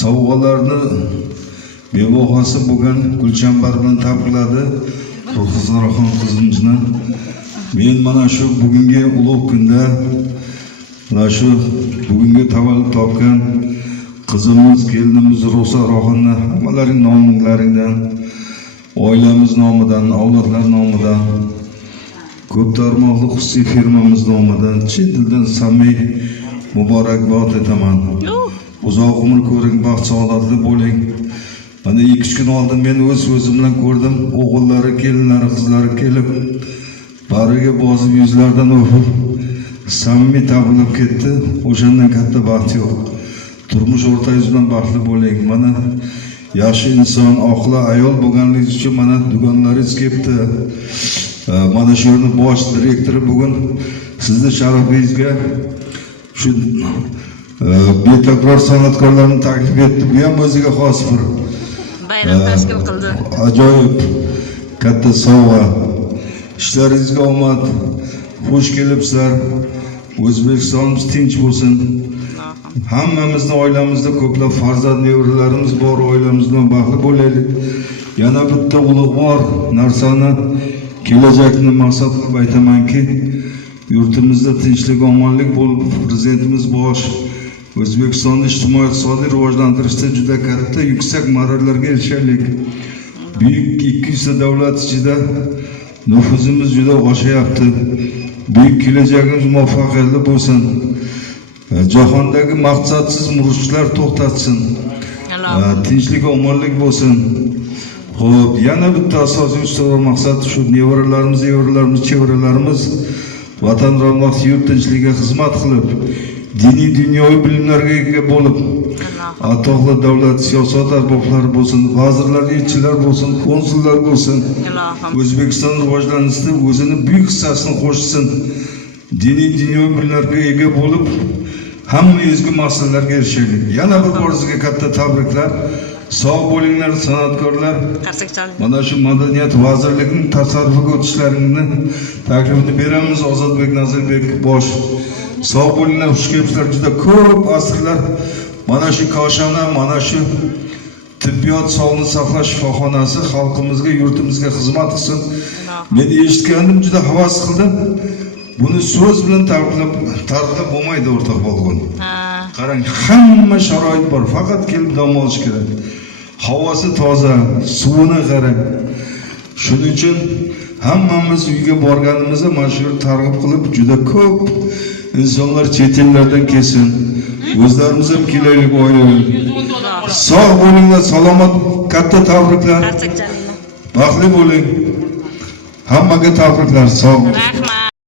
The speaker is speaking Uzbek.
Sovg'alarni bevohasi bo'lgan Gulchambar bilan tabrikladi Ruxsoroxon qizimizni. Men mana shu bugungi ulug' kunda mana shu bugungi tavallud topgan qizimiz, kelinimiz Ruxsoroxonni hammalaring nomlaringdan, oilamiz nomidan, avlodlar nomidan, ko'p tarmoqli xususiy firmamiz nomidan chin dildan samimiy muborakbod etaman. Uzoq umr ko'ring, baxt saodatli bo'ling. Mana 2-3 kun oldin men o'z ko'zim bilan ko'rdim, o'g'illari, kelinlari, qizlari kelib, bariga bosib yuzlaridan o'pib, samimiy tabriklab ketdi. O'shandan katta baxt yo'q. Turmush o'rtangiz bilan baxtli bo'ling. Mana yaxshi inson, oqila ayol bo'lganingiz uchun mana dugonlaringiz kelibdi. Mana shu yerning bosh direktori bugun sizni sharafingizga shu betakror san'atkorlarni taklif etdi. Bu ham o'ziga xos bir bayram tashkil qildi. Ajoyib katta sovg'a. Ishlaringizga omad. Xush kelibsizlar. O'zbekistonimiz tinch bo'lsin. Hammamizning oilamizda ko'plab farzand nevaralarimiz bor, oilamiz bilan baxtli bo'laylik. Yana bitta ulug'vor narsani kelajakni maqsad qilib aytamanki, yurtimizda tinchlik, omonlik bo'lib, prezidentimiz bosh O'zbekistonni ijtimoiy-iqtisodiy rivojlantirishda juda katta, yuksak marralarga erishaylik. Buyuk 200 ta davlat ichida nufuzimiz juda oshyapti. Buyuk kelajagimiz muvaffaqiyatli bo'lsin. Jahondagi maqsadsiz urushlar to'xtatsin. Tinchlik, omonlik bo'lsin. Xo'p, yana bitta asosiy ustuvor maqsad shu nevaralarimiz, chevralarimiz vatan ravnaqli yurt tinchligiga xizmat qilib, diniy dunyoviy bilimlarga ega bo'lib, atoqli davlat siyosat arboblari bo'lsin, vazirlar, elchilar bo'lsin, konsullar bo'lsin, O'zbekiston rivojlanishida o'zini buyuk hissasini qo'shsin. Diniy dunyoviy bilimlarga ega bo'lib, hamma ezgu maqsadlarga erishaylik. Yana bir bor sizga katta tabriklar. Sog' bo'linglar san'atkorlar. Mana shu madaniyat vazirligining tasarrufiga o'tishlaringni taklifini beramiz. Ozodbek Nazarbek bosh. Sog' bo'linglar, xush kelibsizlar. Juda ko'p asrlar mana shu koshona, mana shu tibbiyot sog'liqni saqlash shifoxonasi xalqimizga, yurtimizga xizmat qilsin. Men eshitgandim, juda havas qildim. Buni so'z bilan ta'riflab bo'lmaydi o'rtoq Bolg'on. Qarang, hamma sharoit bor, faqat kelib dam olish kerak. Havosi toza, suvini qarang. Shuning uchun hammamiz uyga borganimizda mana shu targ'ib qilib juda ko'p insonlar chet ellardan kelsin. O'zlarimiz ham kelaylik, oilalar. Sog' bo'linglar, salomat, katta tabriklar. Baxtli bo'ling. Hammaga tabriklar, sog'. Rahmat.